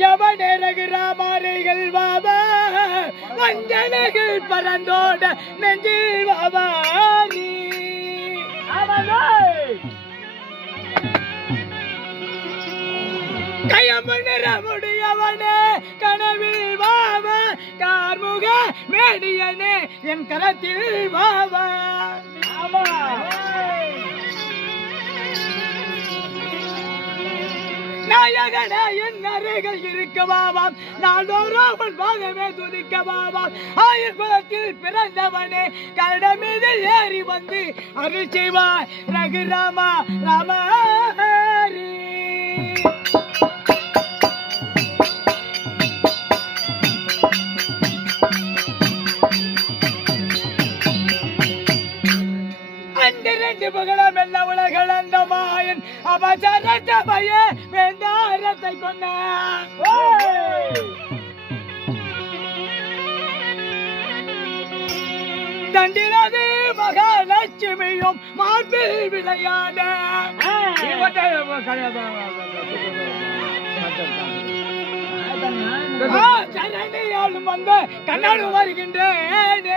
யவனே ரகுராமாரிகள் வாவா வஞ்சனைகள் பறந்தோட நெஞ்சில் வாவாரி கையமுடியவனே கனவில் வாவா கார்முக மேடியனே என் கரத்தில் வாவா நாயகனே என் அருகில் இருக்க வாவாம் நாள்தோறும் அவன் பாதமே துதிக்க வாவாம் ஆயுள் குலத்தில் பிறந்தவனே கரட மீது ஏறி வந்து அருள் செய்வாய் ரகுராமா ராமஹரி புகழம் எல்லா உலகள் அந்த மாயன் அபசரத்தமைய வேந்தாரத்தை கொண்ட தண்டினது மகாலட்சுமியும் மார்பில் விளையாட சரணியாலும் வந்த கண்ணாடு வருகின்றேன்